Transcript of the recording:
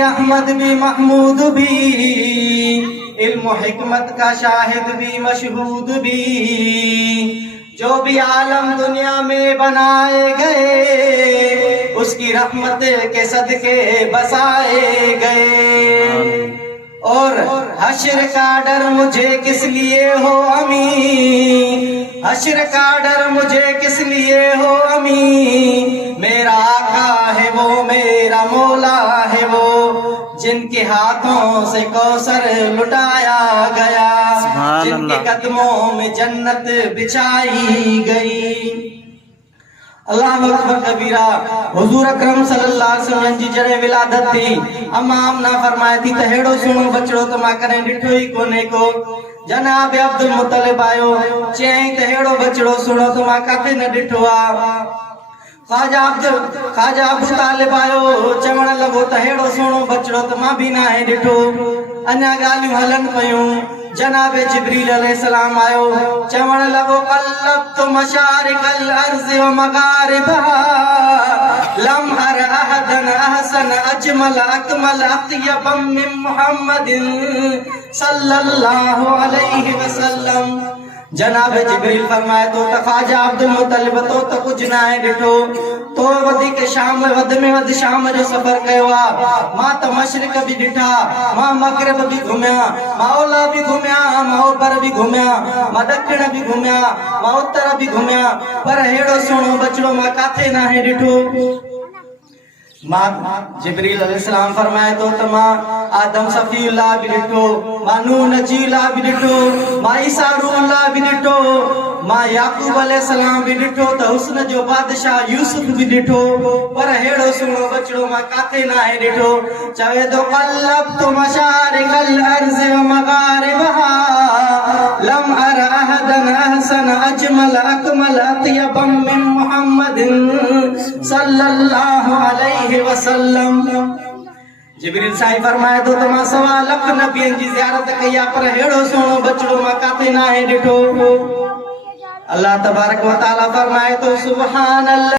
अहमद भी महमूद भी, इल्म हिकमत का शाहिद भी मशहूद भी, जो भी आलम दुनिया में बनाए गए उसकी रहमत के सदके बसाए गए। और हश्र का डर मुझे किस लिए हो अमी, हश्र का डर मुझे किस लिए हो अमी, मेरा आका है वो मेरा मौला है वो, जिनके हाथों से कौसर लुटाया गया, जिनके कदमों में जन्नत बिछाई गई। अल्लाह अकबर कबीरा। हुजूर अकरम सल्लल्लाहु अलैहि वसल्लम जी जड़े विलादत थी, अम्मा आमना फरमाए थी तहेड़ो सुनो बचड़ो तो मां करे डिठो ही कोने को। जनाब अब्दुल मुत्तलिब आयो चई तहेड़ो बचड़ो सुनो तो मां काथे न डिठो आ। ख्वाजा अबू तालिब आयो चवण लगो तहेड़ो सुनो बचड़ो तो मां भी ना है डिठो। अन्या गालियूं हलन पयूं। जनाब जिब्रील अलैहिस्सलाम आयो चवण लगो कल्लब्तु मशारिकल अर्ज़ि व मगारिबहा, लम अर अहदन अहसन अजमल अकमल अत्यबम मिन मुहम्मदिन सल्लल्लाहु अलैहि वसल्लम। जनाब जिब्रील फरमाए तो ख्वाजा अब्दुल मुत्तलिब तो कुछ ना है डिठो, तो वधी के शाम वध में वध शाम जो सफर कयो आ। मां तो मशरिक भी डिठा, मां मगरिब भी घुमिया, मां ओला भी घुमिया, मां ओभर भी घुमिया, मां ॾखिण भी घुमिया, मां उत्तर भी घुमिया, पर हेड़ो सुहिणो बचड़ो मां काथे ना है डिठो। मां जिब्रील अलैहिस्सलाम फरमाए तो मां आदम सफीउल्लाह भी डिठो, मां नूह नजीला भी डिठो, मां ईसा रूहुल्लाह भी डिठो, मां याकूब अलैहिस्सलाम भी डिठो, तो हुस्न जो बादशाह यूसुफ भी डिठो, पर हेड़ो सुहिणो बचड़ो मां काथे ना है डिठो। चवे तो कल्लब्तु मशारिकल अर्ज़ि व मगारिबहा, लम अर अहदन अहसन अजमल अकमल अत्यबम मिन मुहम्मदिन सल्लल्लाहु अलैहि वसल्लम। जिब्रील साईं फरमाए तो मां सवा लख नबियन जी ज़ियारत कई, पर हेड़ो सुहिणो बचड़ो मां काथे ना है डिठो। अल्लाह तबारक व तआला फरमाए तो सुभान अल्लाह।